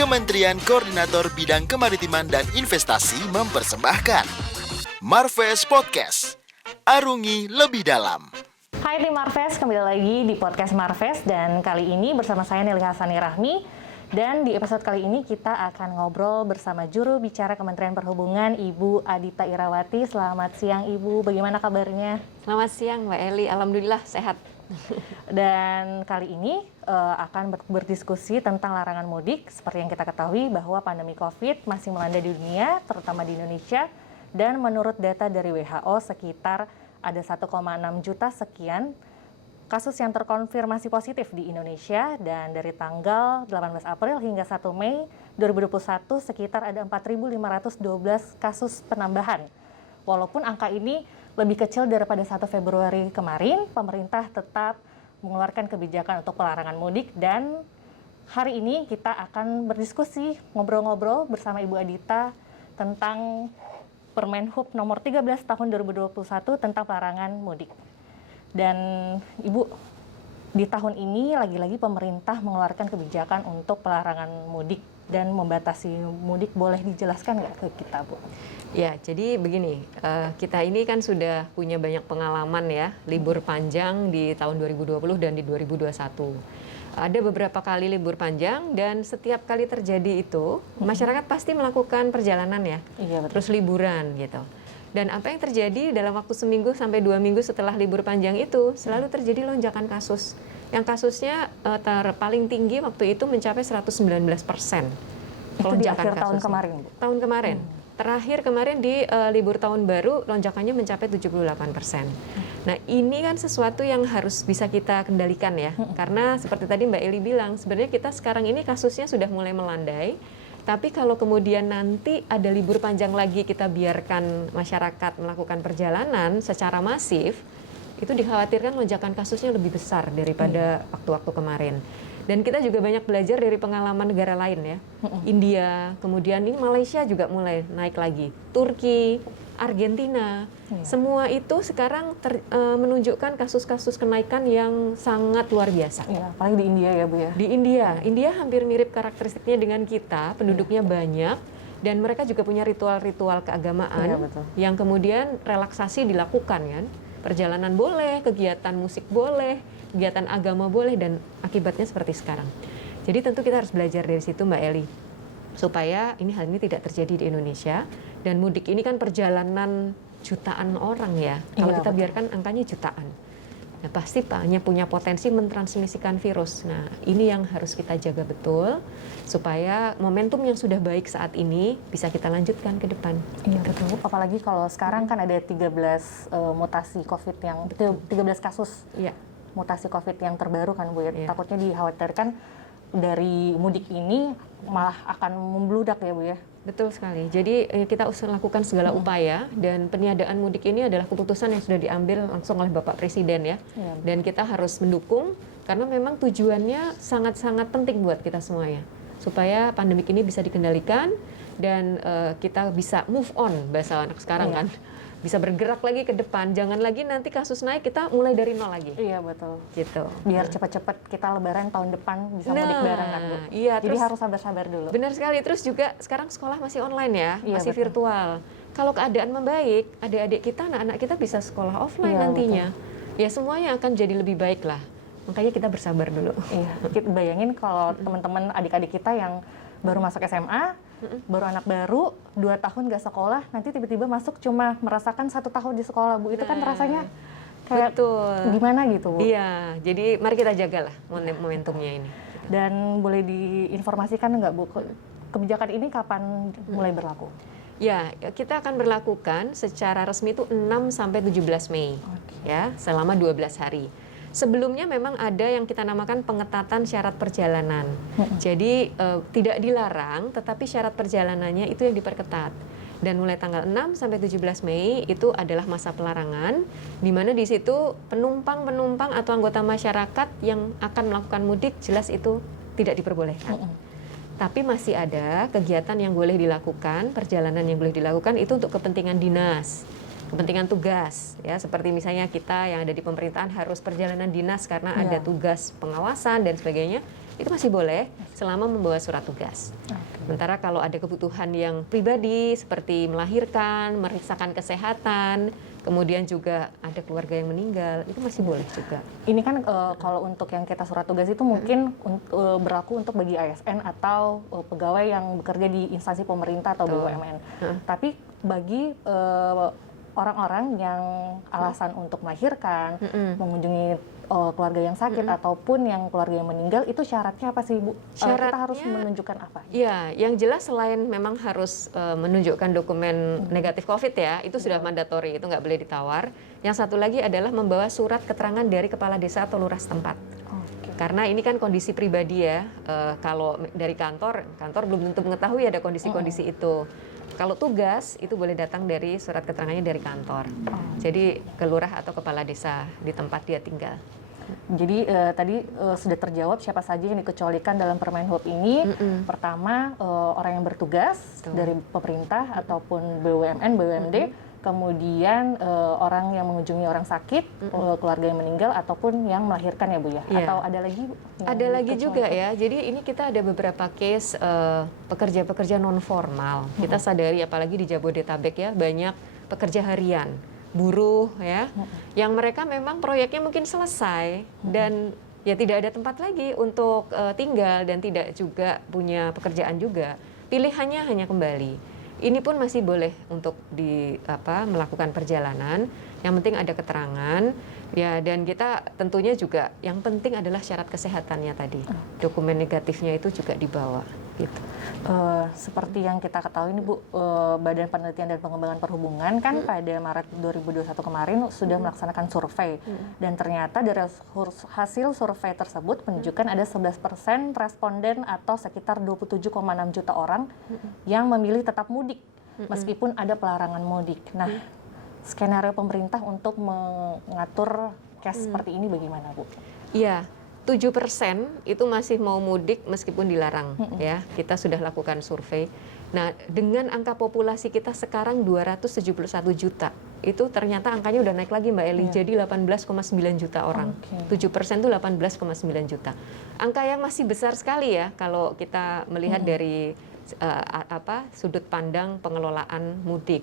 Kementerian Koordinator Bidang Kemaritiman dan Investasi mempersembahkan Marves Podcast. Arungi lebih dalam. Hai tim Marves, kembali lagi di podcast Marves dan kali ini bersama saya Nelly Hasani Rahmi. Dan di episode kali ini kita akan ngobrol bersama juru bicara Kementerian Perhubungan, Ibu Adita Irawati. Selamat siang Ibu, bagaimana kabarnya? Selamat siang Mbak Eli, alhamdulillah sehat. Dan kali ini akan berdiskusi tentang larangan mudik. Seperti yang kita ketahui bahwa pandemi COVID masih melanda di dunia, terutama di Indonesia. Dan menurut data dari WHO sekitar ada 1,6 juta sekian kasus yang terkonfirmasi positif di Indonesia, dan dari tanggal 18 April hingga 1 Mei 2021 sekitar ada 4.512 kasus penambahan. Walaupun angka ini lebih kecil daripada 1 Februari kemarin, pemerintah tetap mengeluarkan kebijakan untuk pelarangan mudik, dan hari ini kita akan berdiskusi, ngobrol-ngobrol bersama Ibu Adita tentang Permenhub nomor 13 tahun 2021 tentang pelarangan mudik. Dan Ibu, di tahun ini lagi-lagi pemerintah mengeluarkan kebijakan untuk pelarangan mudik dan membatasi mudik. Boleh dijelaskan nggak ke kita, Bu? Ya, jadi begini, kita ini kan sudah punya banyak pengalaman ya, libur panjang di tahun 2020 dan di 2021. Ada beberapa kali libur panjang dan setiap kali terjadi itu, masyarakat pasti melakukan perjalanan ya, Iya, betul. terus liburan gitu. Dan apa yang terjadi dalam waktu seminggu sampai 2 minggu setelah libur panjang itu, selalu terjadi lonjakan kasus. Yang kasusnya paling tinggi waktu itu mencapai 119%. Itu di akhir tahun kemarin, Bu? Tahun kemarin. Terakhir kemarin di libur tahun baru, lonjakannya mencapai 78%. Nah, ini kan sesuatu yang harus bisa kita kendalikan ya. Karena seperti tadi Mbak Eli bilang, sebenarnya kita sekarang ini kasusnya sudah mulai melandai. Tapi kalau kemudian nanti ada libur panjang lagi, kita biarkan masyarakat melakukan perjalanan secara masif, itu dikhawatirkan lonjakan kasusnya lebih besar daripada waktu-waktu kemarin. Dan kita juga banyak belajar dari pengalaman negara lain ya. India, kemudian ini Malaysia juga mulai naik lagi. Turki, Argentina, semua itu sekarang menunjukkan kasus-kasus kenaikan yang sangat luar biasa. Ya, paling di India ya, Bu ya? Di India hampir mirip karakteristiknya dengan kita, penduduknya banyak, dan mereka juga punya ritual-ritual keagamaan yang kemudian relaksasi dilakukan kan. Perjalanan boleh, kegiatan musik boleh, kegiatan agama boleh, dan akibatnya seperti sekarang. Jadi tentu kita harus belajar dari situ Mbak Eli, supaya hal ini tidak terjadi di Indonesia. Dan mudik ini kan perjalanan jutaan orang ya, kalau kita biarkan angkanya jutaan. Nah, pasti hanya punya potensi mentransmisikan virus. Nah, ini yang harus kita jaga betul, supaya momentum yang sudah baik saat ini bisa kita lanjutkan ke depan. Iya, betul. Apalagi kalau sekarang kan ada 13 mutasi COVID yang, 13 kasus mutasi COVID yang terbaru kan, Bu ya. Takutnya dikhawatirkan dari mudik ini malah akan membludak ya, Bu ya. Betul sekali. Jadi kita harus lakukan segala upaya, dan peniadaan mudik ini adalah keputusan yang sudah diambil langsung oleh Bapak Presiden ya. Dan kita harus mendukung karena memang tujuannya sangat-sangat penting buat kita semuanya, supaya pandemik ini bisa dikendalikan dan kita bisa move on, bahasa anak sekarang kan. Bisa bergerak lagi ke depan, jangan lagi nanti kasus naik kita mulai dari nol lagi. Iya, betul. Gitu. Biar cepat-cepat kita lebaran tahun depan bisa mudik bareng kan, Bu? Iya, jadi terus harus sabar-sabar dulu. Benar sekali. Terus juga sekarang sekolah masih online ya, masih betul. virtual. Kalau keadaan membaik, adik-adik kita, anak-anak kita bisa sekolah offline nantinya. Betul. Ya semuanya akan jadi lebih baik lah. Makanya kita bersabar dulu. Iya, kita bayangin kalau teman-teman adik-adik kita yang baru masuk SMA, baru anak baru, 2 tahun nggak sekolah, nanti tiba-tiba masuk cuma merasakan 1 tahun di sekolah, Bu. Itu kan rasanya kayak gimana gitu, Bu? Iya, jadi mari kita jagalah momentumnya ini. Dan boleh diinformasikan nggak, Bu, kebijakan ini kapan mulai berlaku? Ya, kita akan berlakukan secara resmi itu 6 sampai 17 Mei. Ya, selama 12 hari. Sebelumnya memang ada yang kita namakan pengetatan syarat perjalanan. Jadi tidak dilarang, tetapi syarat perjalanannya itu yang diperketat. Dan mulai tanggal 6 sampai 17 Mei itu adalah masa pelarangan, di mana di situ penumpang-penumpang atau anggota masyarakat yang akan melakukan mudik jelas itu tidak diperbolehkan. Tapi masih ada kegiatan yang boleh dilakukan, perjalanan yang boleh dilakukan itu untuk kepentingan dinas. kepentingan tugas, ya seperti misalnya kita yang ada di pemerintahan harus perjalanan dinas karena ada tugas pengawasan dan sebagainya, itu masih boleh selama membawa surat tugas. Sementara kalau ada kebutuhan yang pribadi seperti melahirkan, meriksakan kesehatan, kemudian juga ada keluarga yang meninggal, itu masih boleh juga. Ini kan kalau untuk yang kita surat tugas itu mungkin berlaku untuk bagi ASN atau pegawai yang bekerja di instansi pemerintah atau BUMN. Tapi bagi orang-orang yang alasan untuk melahirkan, mengunjungi keluarga yang sakit ataupun yang keluarga yang meninggal, itu syaratnya apa sih, Bu? Kita harus menunjukkan apa? Ya, yang jelas selain memang harus menunjukkan dokumen negatif COVID ya, itu sudah mandatori, itu nggak boleh ditawar. Yang satu lagi adalah membawa surat keterangan dari kepala desa atau lurah setempat. Karena ini kan kondisi pribadi ya, kalau dari kantor belum tentu mengetahui ada kondisi-kondisi itu. Kalau tugas itu boleh datang dari surat keterangannya dari kantor. Jadi ke lurah atau kepala desa di tempat dia tinggal. Jadi tadi sudah terjawab siapa saja yang dikecualikan dalam Permen Hub ini. Pertama, orang yang bertugas dari pemerintah ataupun BUMN, BUMD. Kemudian orang yang mengunjungi orang sakit, keluarga yang meninggal, ataupun yang melahirkan ya Bu ya? Atau ada lagi Bu? Ada lagi juga ya, jadi ini kita ada beberapa case pekerja-pekerja non formal. Kita sadari apalagi di Jabodetabek ya, banyak pekerja harian, buruh ya, yang mereka memang proyeknya mungkin selesai dan ya tidak ada tempat lagi untuk tinggal dan tidak juga punya pekerjaan juga. Pilihannya hanya kembali. Ini pun masih boleh untuk melakukan perjalanan. Yang penting ada keterangan ya, dan kita tentunya juga yang penting adalah syarat kesehatannya tadi. Dokumen negatifnya itu juga dibawa gitu. Seperti yang kita ketahui nih Bu, Badan Penelitian dan Pengembangan Perhubungan kan pada Maret 2021 kemarin sudah melaksanakan survei, dan ternyata dari hasil survei tersebut menunjukkan ada 11% responden atau sekitar 27,6 juta orang yang memilih tetap mudik meskipun ada pelarangan mudik. Nah, skenario pemerintah untuk mengatur case seperti ini bagaimana Bu? Iya. 7% itu masih mau mudik meskipun dilarang ya. Kita sudah lakukan survei. Nah, dengan angka populasi kita sekarang 271 juta, itu ternyata angkanya udah naik lagi Mbak Eli, jadi 18,9 juta orang. 7% itu 18,9 juta. Angka yang masih besar sekali ya kalau kita melihat dari sudut pandang pengelolaan mudik.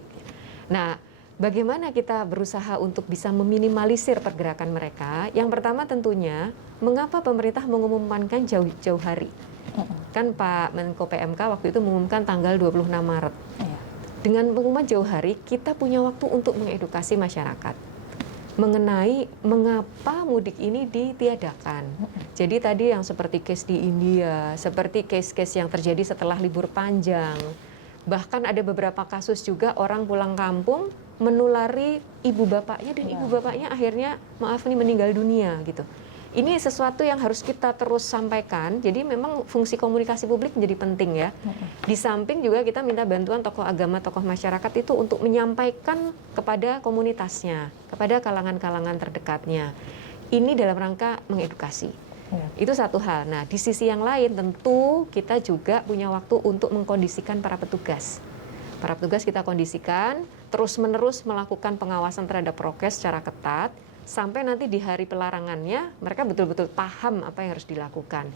Nah, bagaimana kita berusaha untuk bisa meminimalisir pergerakan mereka? Yang pertama tentunya, mengapa pemerintah mengumumkan jauh-jauh hari? Kan Pak Menko PMK waktu itu mengumumkan tanggal 26 Maret. Dengan pengumuman jauh hari, kita punya waktu untuk mengedukasi masyarakat mengenai mengapa mudik ini ditiadakan. Jadi tadi yang seperti case di India, seperti case-case yang terjadi setelah libur panjang, bahkan ada beberapa kasus juga orang pulang kampung menulari ibu bapaknya dan ibu bapaknya akhirnya meninggal dunia gitu. Ini sesuatu yang harus kita terus sampaikan. Jadi memang fungsi komunikasi publik menjadi penting ya. Di samping juga kita minta bantuan tokoh agama, tokoh masyarakat itu untuk menyampaikan kepada komunitasnya, kepada kalangan-kalangan terdekatnya. Ini dalam rangka mengedukasi. Itu satu hal. Nah, di sisi yang lain tentu kita juga punya waktu untuk mengkondisikan para petugas. Para petugas kita kondisikan, terus-menerus melakukan pengawasan terhadap prokes secara ketat, sampai nanti di hari pelarangannya mereka betul-betul paham apa yang harus dilakukan.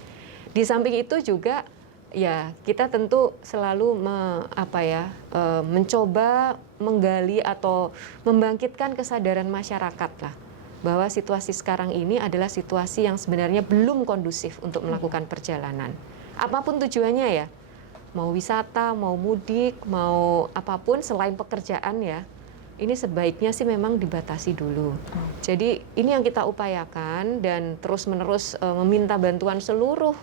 Di samping itu juga ya kita tentu selalu mencoba menggali atau membangkitkan kesadaran masyarakat lah, bahwa situasi sekarang ini adalah situasi yang sebenarnya belum kondusif untuk melakukan perjalanan. Apapun tujuannya ya, mau wisata, mau mudik, mau apapun selain pekerjaan ya, ini sebaiknya sih memang dibatasi dulu. Jadi ini yang kita upayakan dan terus-menerus meminta bantuan seluruh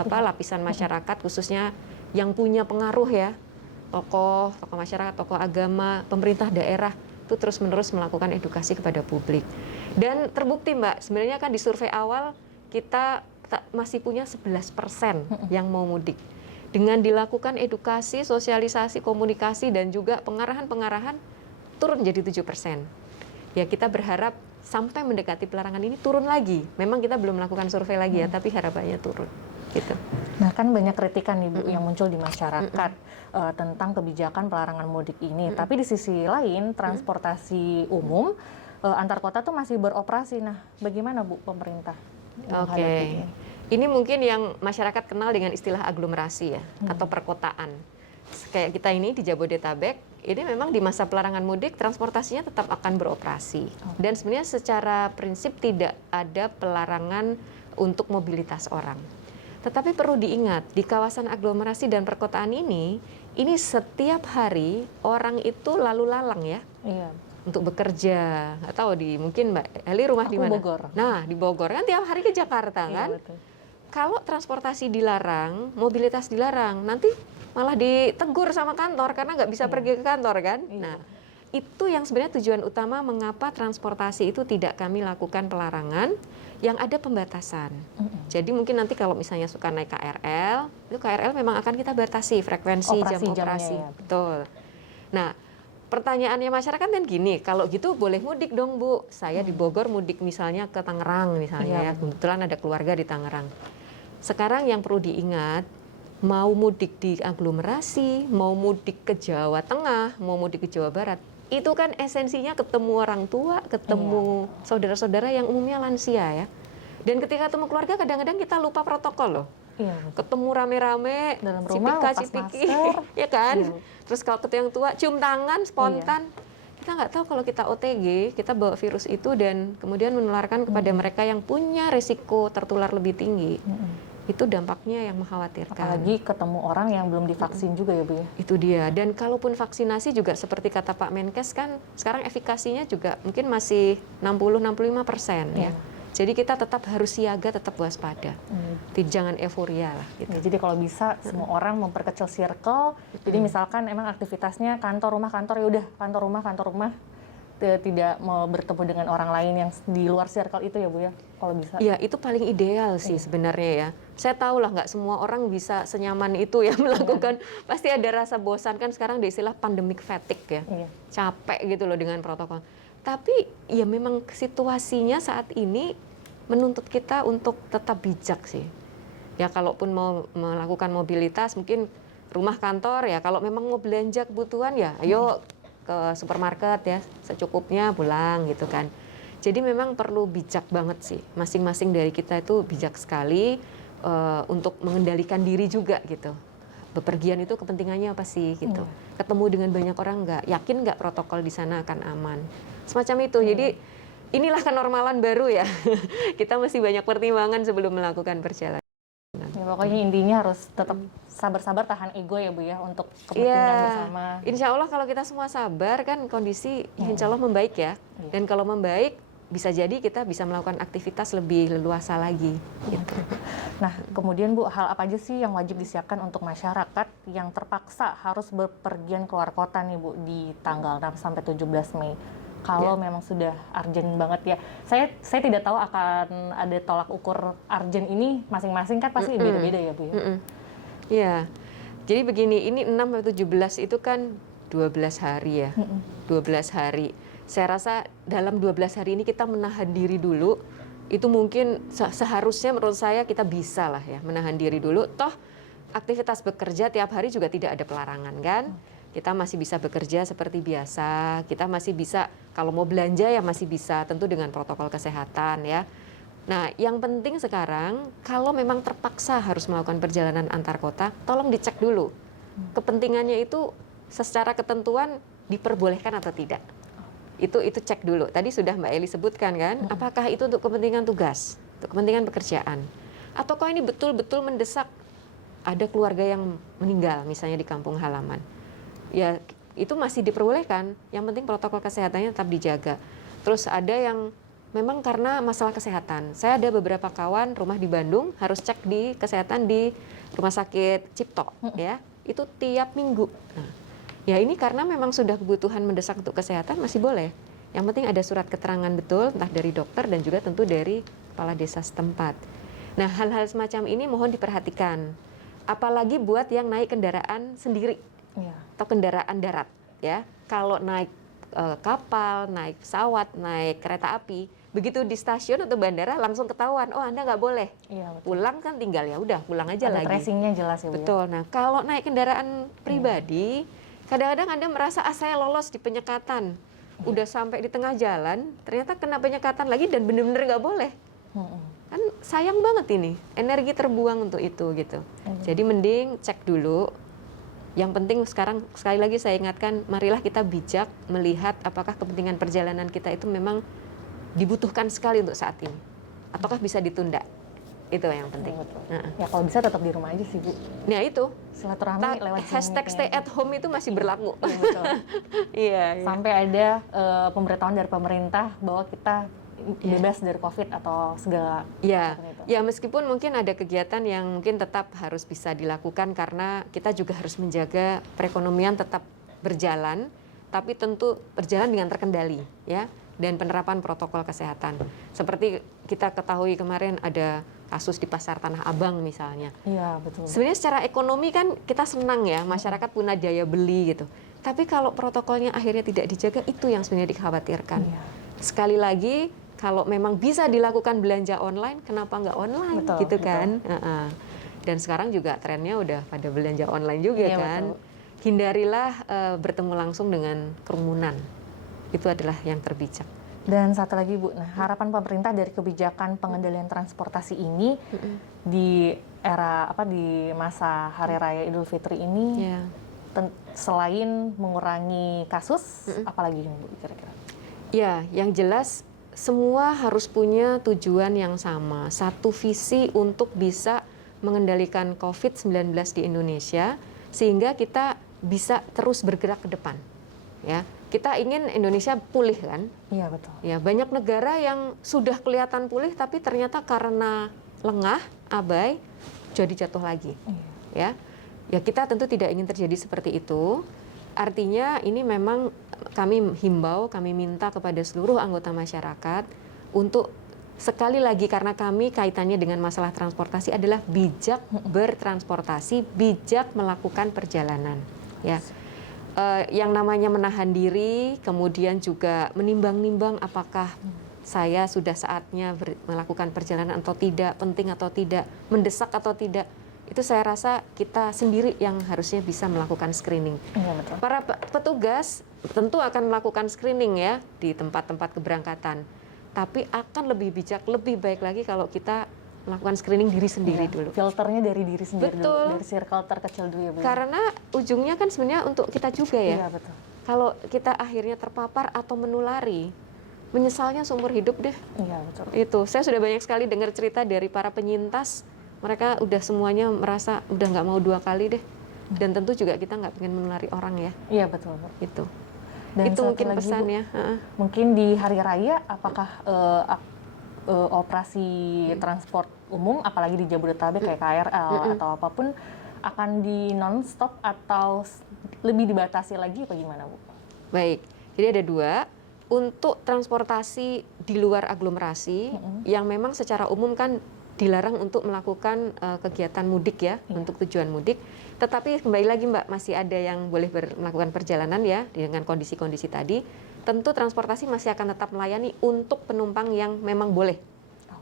lapisan masyarakat, khususnya yang punya pengaruh ya, tokoh masyarakat, tokoh agama, pemerintah daerah, itu terus-menerus melakukan edukasi kepada publik. Dan terbukti Mbak, sebenarnya kan di survei awal kita masih punya 11% yang mau mudik. Dengan dilakukan edukasi, sosialisasi, komunikasi, dan juga pengarahan-pengarahan, turun jadi 7%. Ya kita berharap sampai mendekati pelarangan ini turun lagi. Memang kita belum melakukan survei lagi ya, tapi harapannya turun. Gitu. Nah kan banyak kritikan nih Bu yang muncul di masyarakat tentang kebijakan pelarangan mudik ini. Tapi di sisi lain transportasi umum antar kota tuh masih beroperasi. Nah bagaimana Bu pemerintah menghadapi ini? Ini mungkin yang masyarakat kenal dengan istilah aglomerasi ya, atau perkotaan. Kayak kita ini di Jabodetabek, ini memang di masa pelarangan mudik transportasinya tetap akan beroperasi. Dan sebenarnya secara prinsip tidak ada pelarangan untuk mobilitas orang. Tetapi perlu diingat, di kawasan aglomerasi dan perkotaan ini setiap hari orang itu lalu lalang ya. Iya. Untuk bekerja, nggak tahu mungkin Mbak Eli rumah di mana? Bogor. Nah, di Bogor kan tiap hari ke Jakarta Iya, kan. betul. Kalau transportasi dilarang, mobilitas dilarang, nanti malah ditegur sama kantor karena nggak bisa pergi ke kantor kan. Nah, itu yang sebenarnya tujuan utama mengapa transportasi itu tidak kami lakukan pelarangan, yang ada pembatasan. Jadi mungkin nanti kalau misalnya suka naik KRL, itu KRL memang akan kita batasi frekuensi jam operasi. Ya. Betul. Nah, pertanyaannya masyarakat kan gini, kalau gitu boleh mudik dong Bu. Saya di Bogor mudik misalnya ke Tangerang misalnya ya. Kebetulan ada keluarga di Tangerang. Sekarang yang perlu diingat, mau mudik di aglomerasi, mau mudik ke Jawa Tengah, mau mudik ke Jawa Barat, itu kan esensinya ketemu orang tua, ketemu saudara-saudara yang umumnya lansia ya. Dan ketika ketemu keluarga kadang-kadang kita lupa protokol loh. Iya. Ketemu rame-rame, Dalam rumah cipika-cipiki, ya kan? Iya. Terus kalau ketemu yang tua, cium tangan, spontan. Kita nggak tahu kalau kita OTG, kita bawa virus itu dan kemudian menularkan kepada mereka yang punya risiko tertular lebih tinggi. Itu dampaknya yang mengkhawatirkan. Apalagi ketemu orang yang belum divaksin juga ya Bu ya. Itu dia. Dan kalaupun vaksinasi juga seperti kata Pak Menkes kan, sekarang efikasinya juga mungkin masih 60-65% ya. Jadi kita tetap harus siaga, tetap waspada. Jangan euforia lah. Gitu. Ya, jadi kalau bisa semua orang memperkecil circle. Jadi misalkan emang aktivitasnya kantor rumah ya udah kantor rumah. Tidak mau bertemu dengan orang lain yang di luar circle itu ya Bu ya, kalau bisa. Iya, itu paling ideal sih sebenarnya ya. Saya tahu lah nggak semua orang bisa senyaman itu ya melakukan. Pasti ada rasa bosan kan sekarang ada istilah pandemic fatigue ya. Capek gitu loh dengan protokol. Tapi ya memang situasinya saat ini menuntut kita untuk tetap bijak sih. Ya kalaupun mau melakukan mobilitas mungkin rumah kantor ya, kalau memang mau belanja kebutuhan ya ayo ke supermarket ya secukupnya pulang gitu kan. Jadi memang perlu bijak banget sih, masing-masing dari kita itu bijak sekali untuk mengendalikan diri juga gitu. Bepergian itu kepentingannya apa sih gitu. Ketemu dengan banyak orang yakin nggak protokol di sana akan aman. Semacam itu. Jadi inilah kenormalan baru ya. Kita masih banyak pertimbangan sebelum melakukan perjalanan. Ya, pokoknya intinya harus tetap sabar-sabar tahan ego ya Bu ya untuk kepentingan bersama. Insya Allah kalau kita semua sabar kan kondisi insya Allah membaik ya. Dan kalau membaik bisa jadi kita bisa melakukan aktivitas lebih leluasa lagi. Gitu. Nah kemudian Bu, hal apa aja sih yang wajib disiapkan untuk masyarakat yang terpaksa harus bepergian keluar kota nih Bu di tanggal 6 sampai 17 Mei? Kalau memang sudah urgent banget ya. Saya tidak tahu akan ada tolak ukur urgent ini masing-masing kan pasti beda-beda ya Bu ya. Iya. Jadi begini, ini 6 sampai 17 itu kan 12 hari ya. 12 hari. Saya rasa dalam 12 hari ini kita menahan diri dulu. Itu mungkin seharusnya menurut saya kita bisa lah ya menahan diri dulu. Toh aktivitas bekerja tiap hari juga tidak ada pelarangan kan. Kita masih bisa bekerja seperti biasa, kita masih bisa, kalau mau belanja ya masih bisa, tentu dengan protokol kesehatan ya. Nah, yang penting sekarang, kalau memang terpaksa harus melakukan perjalanan antar kota, tolong dicek dulu. Kepentingannya itu secara ketentuan diperbolehkan atau tidak. Itu cek dulu. Tadi sudah Mbak Eli sebutkan kan, apakah itu untuk kepentingan tugas, untuk kepentingan pekerjaan. Atau kok ini betul-betul mendesak, ada keluarga yang meninggal misalnya di kampung halaman. Ya itu masih diperbolehkan, yang penting protokol kesehatannya tetap dijaga. Terus ada yang memang karena masalah kesehatan. Saya ada beberapa kawan rumah di Bandung harus cek di kesehatan di rumah sakit Cipto ya, itu tiap minggu. Nah, ya ini karena memang sudah kebutuhan mendesak untuk kesehatan masih boleh. Yang penting ada surat keterangan betul entah dari dokter dan juga tentu dari kepala desa setempat. Nah hal-hal semacam ini mohon diperhatikan. Apalagi buat yang naik kendaraan sendiri. Atau kendaraan darat ya. Kalau naik kapal, naik pesawat, naik kereta api, begitu di stasiun atau bandara langsung ketahuan, oh Anda nggak boleh. Pulang kan tinggal ya udah pulang aja lagi. Tracingnya jelas ya Bu. Betul. Nah kalau naik kendaraan pribadi, kadang-kadang Anda merasa saya lolos di penyekatan, udah sampai di tengah jalan, ternyata kena penyekatan lagi dan benar-benar nggak boleh. Kan sayang banget ini, energi terbuang untuk itu gitu. Jadi mending cek dulu. Yang penting sekarang sekali lagi saya ingatkan, marilah kita bijak melihat apakah kepentingan perjalanan kita itu memang dibutuhkan sekali untuk saat ini, ataukah bisa ditunda. Itu yang penting. Ya kalau bisa tetap di rumah aja sih Bu. Nah itu, Silaturahmi lewat hashtag stay at home itu masih berlaku. Iya, betul. Iya. Sampai ada pemberitahuan dari pemerintah bahwa kita bebas dari COVID atau segala Ya, macam itu. ya meskipun mungkin ada kegiatan yang mungkin tetap harus bisa dilakukan karena kita juga harus menjaga perekonomian tetap berjalan, tapi tentu berjalan dengan terkendali, ya, dan penerapan protokol kesehatan. Seperti kita ketahui kemarin ada kasus di Pasar Tanah Abang misalnya. Iya, betul. Sebenarnya secara ekonomi kan kita senang ya, masyarakat punya daya beli gitu. Tapi kalau protokolnya akhirnya tidak dijaga, itu yang sebenarnya dikhawatirkan. Iya. Sekali lagi, kalau memang bisa dilakukan belanja online, kenapa nggak online, Betul, gitu betul. kan? Dan sekarang juga trennya udah pada belanja online juga Iya, kan. betul. Hindarilah bertemu langsung dengan kerumunan. Itu adalah yang terbijak. Dan satu lagi Bu, nah harapan pemerintah dari kebijakan pengendalian transportasi ini di era di masa Hari Raya Idul Fitri ini, Ya. selain mengurangi kasus, apalagi Bu kira-kira? Ya, yang jelas semua harus punya tujuan yang sama, satu visi untuk bisa mengendalikan COVID-19 di Indonesia, sehingga kita bisa terus bergerak ke depan. Ya, kita ingin Indonesia pulih kan? Iya, betul. Ya, banyak negara yang sudah kelihatan pulih, tapi ternyata karena lengah, abai, jadi jatuh lagi. Ya, kita tentu tidak ingin terjadi seperti itu. Artinya ini memang kami himbau, kami minta kepada seluruh anggota masyarakat untuk sekali lagi, karena kami kaitannya dengan masalah transportasi adalah bijak bertransportasi, bijak melakukan perjalanan. Ya, yang namanya menahan diri, kemudian juga menimbang-nimbang apakah saya sudah saatnya melakukan perjalanan atau tidak, penting atau tidak, mendesak atau tidak. Itu saya rasa kita sendiri yang harusnya bisa melakukan screening. Iya, betul. Para petugas tentu akan melakukan screening ya di tempat-tempat keberangkatan. Tapi akan lebih bijak, lebih baik lagi kalau kita melakukan screening diri sendiri dulu. Filternya dari diri sendiri Betul. dulu, dari circle terkecil dulu ya Bu. Karena ujungnya kan sebenarnya untuk kita juga ya. Iya, betul. Kalau kita akhirnya terpapar atau menulari, menyesalnya seumur hidup deh. Iya, betul. Itu, saya sudah banyak sekali dengar cerita dari para penyintas. Mereka udah semuanya merasa udah nggak mau 2 kali deh. Dan tentu juga kita nggak pengen menulari orang ya. Iya, betul Bu. Itu. Dan Itu satu mungkin lagi, Bu, pesannya. mungkin di hari raya apakah operasi transport umum, apalagi di Jabodetabek kayak KRL atau apapun, akan di non-stop atau lebih dibatasi lagi apa gimana Bu? Baik, jadi ada 2. Untuk transportasi di luar aglomerasi yang memang secara umum kan dilarang untuk melakukan kegiatan mudik ya, untuk tujuan mudik. Tetapi kembali lagi Mbak, masih ada yang boleh melakukan perjalanan ya dengan kondisi-kondisi tadi. Tentu transportasi masih akan tetap melayani untuk penumpang yang memang boleh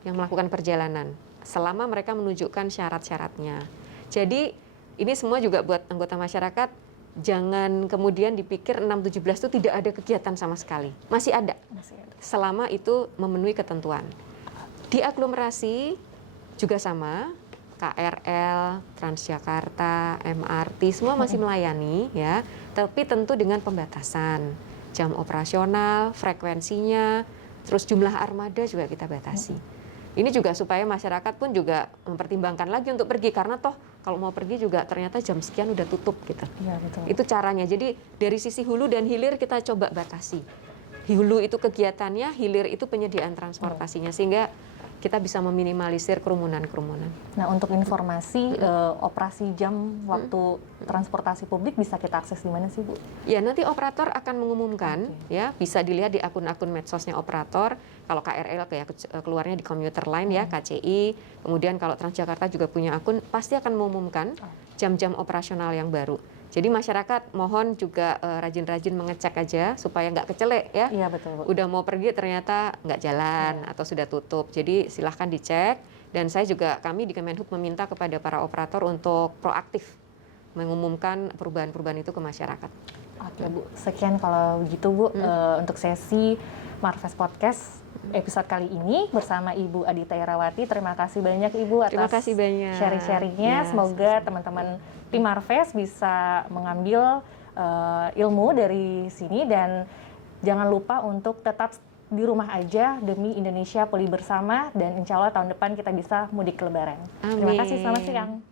yang melakukan perjalanan selama mereka menunjukkan syarat-syaratnya. Jadi ini semua juga buat anggota masyarakat, jangan kemudian dipikir 6-17 itu tidak ada kegiatan sama sekali. Masih ada. Selama itu memenuhi ketentuan. Di aglomerasi juga sama, KRL, Transjakarta, MRT, semua masih melayani ya, tapi tentu dengan pembatasan jam operasional, frekuensinya, terus jumlah armada juga kita batasi. Ini juga supaya masyarakat pun juga mempertimbangkan lagi untuk pergi, karena toh kalau mau pergi juga ternyata jam sekian udah tutup gitu. Iya, betul. Itu caranya. Jadi dari sisi hulu dan hilir kita coba batasi. Hulu itu kegiatannya, hilir itu penyediaan transportasinya, sehingga kita bisa meminimalisir kerumunan-kerumunan. Nah, untuk informasi operasi jam waktu transportasi publik bisa kita akses di mana sih Bu? Ya, nanti operator akan mengumumkan, ya, bisa dilihat di akun-akun medsosnya operator. Kalau KRL kayak keluarnya di komuter line ya, KCI. Kemudian kalau Transjakarta juga punya akun, pasti akan mengumumkan jam-jam operasional yang baru. Jadi masyarakat mohon juga rajin-rajin mengecek aja supaya nggak kecelek ya. Iya, betul Bu. Udah mau pergi ternyata nggak jalan atau sudah tutup. Jadi silahkan dicek. Dan saya juga, kami di Kemenhub meminta kepada para operator untuk proaktif mengumumkan perubahan-perubahan itu ke masyarakat. Oke Bu, sekian kalau begitu Bu untuk sesi Marves Podcast episode kali ini bersama Ibu Adita Irawati. Terima kasih banyak Ibu Terima atas kasih banyak. sharing-sharingnya. Ya, Semoga teman-teman tim Marves bisa mengambil ilmu dari sini, dan jangan lupa untuk tetap di rumah aja demi Indonesia pulih bersama, dan insya Allah tahun depan kita bisa mudik lebaran. Terima kasih, selamat siang.